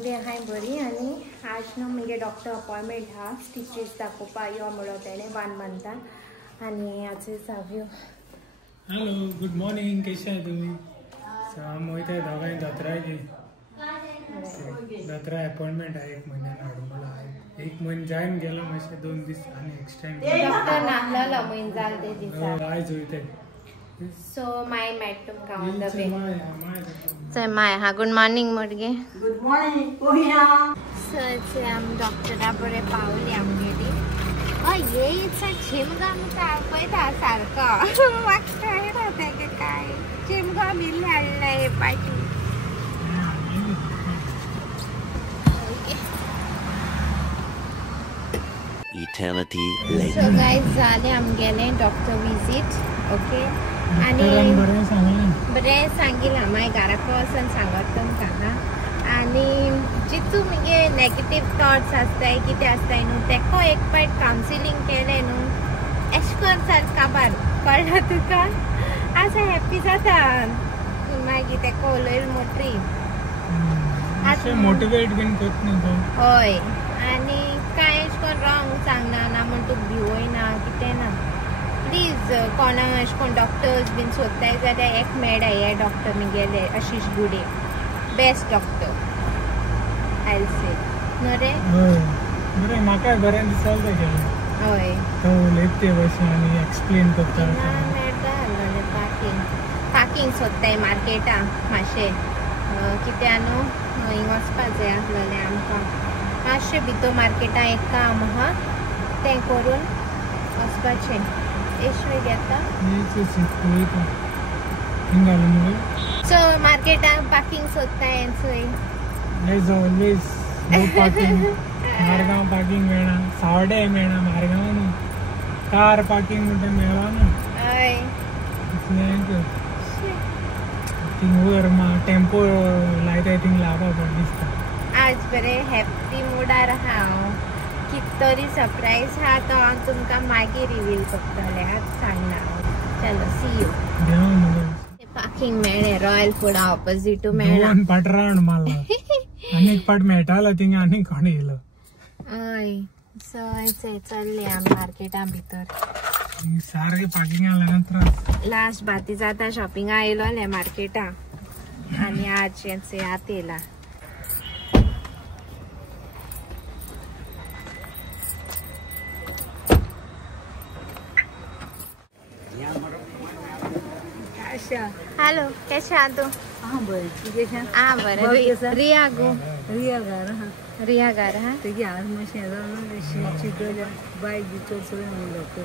सगळी हाय बरी आणि आज ना म्हणजे डॉक्टर अपॉइंटमेंट हा स्टिचेस दाखोवपा यो म्हणून तेणे 1 मंथान आणि आज साव्यो हॅलो गुड मॉर्निंग कशा आहे तुम्ही हांव वयता दोगांय दोतोरागेर दोतोरा अपॉइंटमेंट आहे 1 म्हयन्यान हाडूंक 1 म्हयनो जायन गेलो मातशें 2 दीस आनी एक्सटेंड डॉक्टर नासलो म्हयनो जाल ते दिसा आयज वयताय सो माय मॅट तुमकां on the way so my हा गुड मॉर्निंग मुर्गे गुड मॉर्निंग कोया सो आम डॉक्टरा बरे पावली आमगेली येयचा चिमगाम पळयता सारको म्हाका कळना तेका काय चिमगाम इल्ले हाडला हे पाटी Eternity later. सो गाइस जाले आमगेले डॉक्टर विजिट ओके आणि बरें सांगिलां मागीर घराको वचून सांगत तुमकां आणि जितू मुगे नेगेटीव थॉट्स आसताय कितें आसताय न्हू तेको एक पायट कावन्सिलींग केलें न्हू एश कर सर काबार कळ्ळां तुका आसा हॅप्पी जाता मागीर तेका उलयल मोटरी मोटिवेट बीन करत न्हू हय आनी कांय एश कोन्न रॉंग सांगना ना म्हण तुका भिवूय ना कितें ना प्लीज कोणाक अशें करून डॉक्टर्स बीन सोदताय जाल्यार एक मेळ्ळा हे डॉक्टर मुगेले आशिश गुडे बेस्ट डॉक्टर आय से न्हू रे बरें म्हाका बरें दिसलें तेगेलें हय तो उलयता ते भाशेन आनी एक्सप्लेन करता मेळटा आसलेलें पार्किंग सोदताय मार्केटां मातशें कित्या न्हू थंय वचपाक जाय आसलेलें आमकां मातशें भितर मार्केटां एक काम आहा तें करून वचपाचें एशवी घेता सो मार्केटान पार्किंग सोदताय चोय as always no parking Margao parking मेळना सावड्डे मेळना मारगांव न्हू कार पार्किंग म्हणटा मेळना हय थिंग वयर टेम्पो लायताय थिंग लावपा बरें दिसता आज बरें हॅप्पी मुडार हांव कित तरी सरप्रायज आहा तो हांव तुमकां मागीर रिवील करतलें आज सांगना चलो सी यू पार्किंग मेळ्ळें रॉयल फुडा ऑपोजिटू मेळ्ळा 2 पाट रावंड मारला आनी एक पाट मेळटालो थिंग आनी कोण येयलो हय सो चल्ले आमी मार्केटां भितर सारकें पार्किंगा लागून त्रास लास्ट बाती जाता शॉपिंगा येयलोले मार्केटां आनी आज आत येयला हेलो कैसे आ तू हाँ बरे कैसे हाँ बरे रिया गो रिया घर हाँ तेगी आज मशीन ना चिकन बाय जितो सगळे डॉक्टर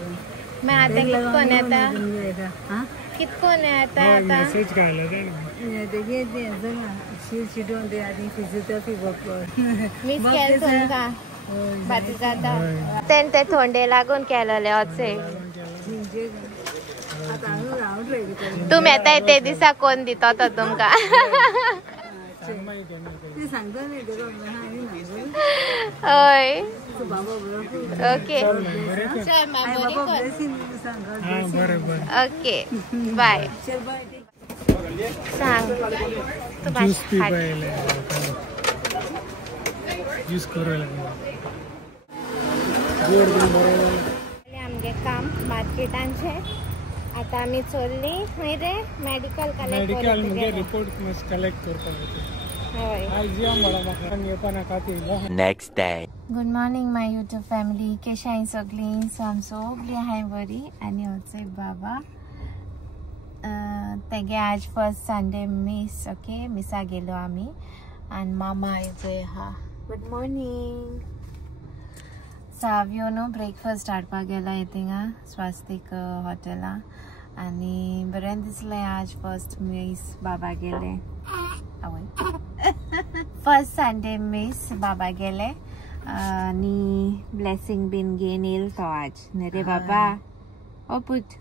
मैं आता कितकोन येता हाँ कितकोन येता आता मेसेज घायलो काय तेगे ते जगा शीट चिटोन ते आनी फिजिओथेरपी वर्क मिस केल तुमका बाती जाता तेन ते थोंडे लागून केलोले होचे तुम येताय ते दिसा कोण दितो तो तुमका हय ओके ओके बाय सांग तू यूज करू आमगे काम मार्केटांचे आता आम्ही चोरली खंय रे medical collect report must collect करपाक Next day. Good morning my YouTube family कशा आहे सगळी सगळी हाय बरी आणि होचे बाबा तेगे आज फर्स्ट संडे मिस ओके मिसा गेलो आम्ही आणि मामा आयजोय हा गुड मॉर्निंग साव्यो न्हू ब्रेकफास्ट हाडपाक गेला थिंगा स्वास्तिक हॉटेला आणि बरें दिसलें आज फर्स्ट मिस बाबा गेले फर्स्ट संडे मिस बाबा गेले आणि ब्लेसिंग बीन घेवन येयल तो आज न्ही रे बाबा ओ पुत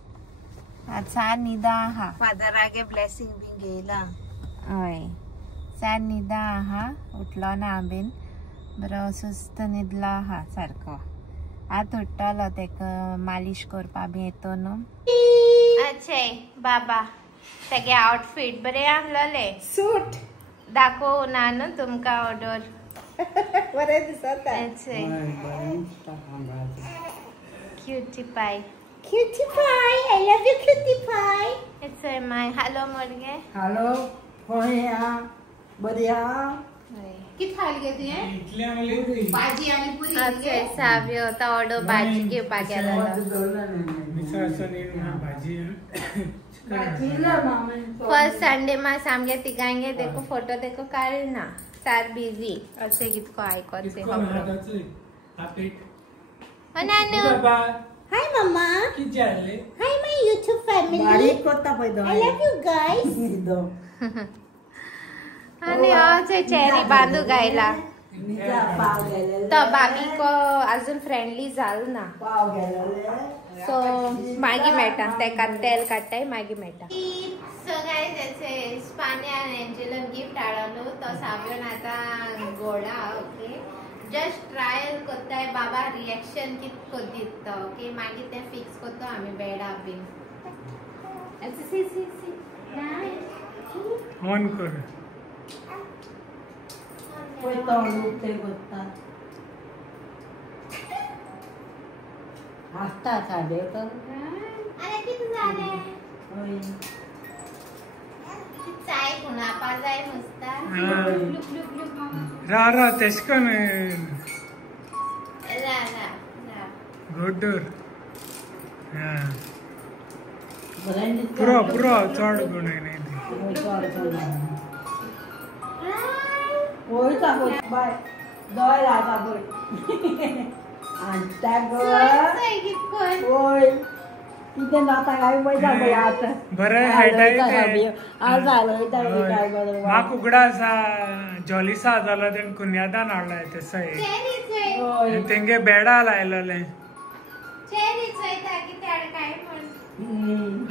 आज सार न्हिदा आहा फादरागे ब्लेसिंग बीन घेयला हय सार न्हिदा आहा उठलो ना बीन बरो सुस्त न्हिदलो आहा सारको आत उठटलो तेका मालिश करपा बी येतो न्हू अच्छे बाबा तेगे आउटफिट बरे आहलोले सूट दाखोव ना न्हू तुमकां ऑर्डर बरें दिसता. Cutie pie. Cutie pie. I love you, cutie pie. It's my hello मुर्गे. हॅलो होय हा बरी हा किती खाली गेली आहे? इथल्या भाजी आणि पुरी. अच्छा सावी होता ऑर्डर भाजी घेवपा गेला. मिसळचं नीट ना भाजी फर्स्ट संडे मा सामगे तिगांगे देखो फोटो देखो काढ ना सार बिझी असे कितको आयकॉन से हाय मम्मा किती झाले हाय माय YouTube फॅमिली बारीक कोता पैदा I love you guys आणि आज चेरी बांधू गायला पाव गेलेले तर बाबी को अजून फ्रेंडली झाल ना पाव गेलेले सो मागी मेटा तेका तेल काडटाय मागी मेटा सो गाइस याचे स्पानिया एंजेलन गिफ्ट हाडलो तो सावियन आता गोडा ओके जस्ट ट्रायल करताय बाबा रिएक्शन कितको दिता ओके मागी ते फिक्स करतो आम्ही बेडा बीन सी ऑन कर कोई तोंड उठते कोता हसता साडे तो अरे किती झाले होय चाय कुणा पाजाय नुसता रा तेशकन रा गोडर ब्रांड पुरो चढ गुण नाही होय का होय बाय दोय लागा बोय आणता गो होय इथे नाता काय पैसा बोय आता बरं हायटाय आज आलो काय बरं माक उगडा असा जॉलिसा झाला ते कुन्यादान हाडलाय तसं आहे होय तेंगे बेडा लायलेले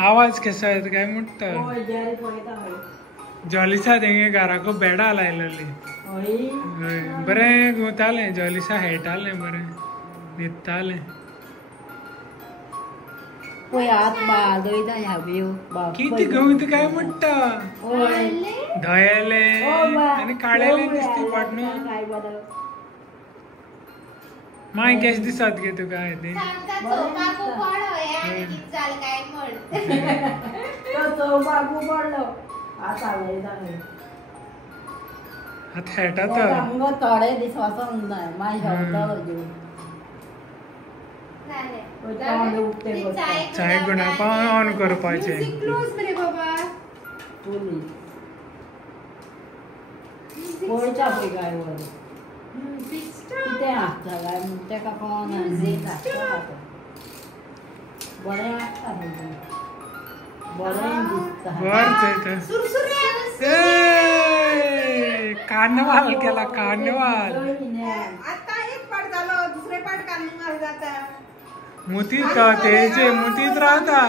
आवाज कसा आहे काय म्हणत होय जरी पैसा होय जॉलिसा तेंगे घराको बेडा लायलेले होय बरें गुताले जॉलिसा हेटाले बरें न्हिदताले होय आत बादोयदा ह्यावियो बाप किती गवत काय म्हणता होय धयले आणि काळेले दिसते पाटणं काय बरं माय कॅश दिसत घे तुका ते तो बाबू पडलो आता आलोय जागे आता हेटात मग थोडे दिस वाचून नाही माय शब्दावर घेऊन तोंड उठते चाय गुणा पण ऑन करपाचे तुली पोळच्या काय वर किती हातचा काय तेका कोण झेक हातचा बरें हाडटा बरें दिसता कार्निवाल केला कार्निवाल आता एक पाट झालो दुसरे पाट कार्निवाल जाता मुतीत तेजे मुतीत राहता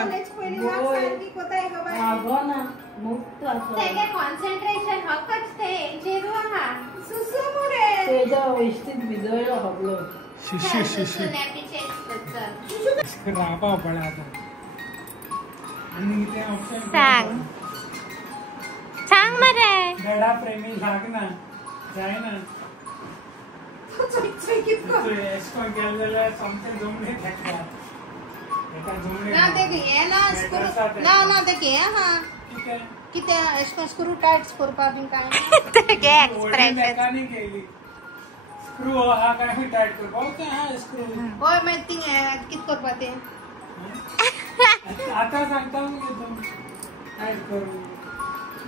अगो ना मुक्त कॉन्सन्ट्रेशन हकच ते जेरू हा तेजा इष्टीत भिजवलो हबलो शिशी राबा पडा आता आणि ते ऑप्शन सांग सांग मरे बेडा प्रेमी लागना जाय ना एसको गेलेला समथे जमणे ठेकला एका जमणे ना ते घे ना स्क्रू ना ते घे हा किती स्क्रू टाइट करपा बीन काय ते घे एक्सप्रेशन मेकॅनिक गेली स्क्रू हा काय मी टाइट करपा ओके हा स्क्रू होय मैं ती कित करपा ते आता सांगता मी घेतो टाइट करू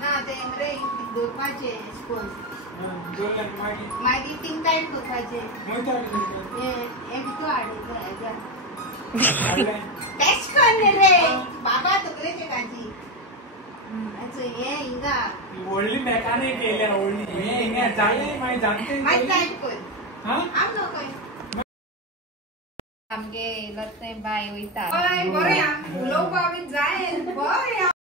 ना ते रे दोपाचे स्क्रू दोन मागी मागी तीन टाइट करपाचे मोठा एक तो आडे आले टेस्ट करने रे बाबा तुकरेचे काजी अच्छा ये इंगा ओळली मेकॅनिक गेल्या ओळली हे इंगा जाले माय जानते माय टाइट कर हां आम नो कोई आमगे लते बाय वयता बरे आम लोक आम्ही जाय बरे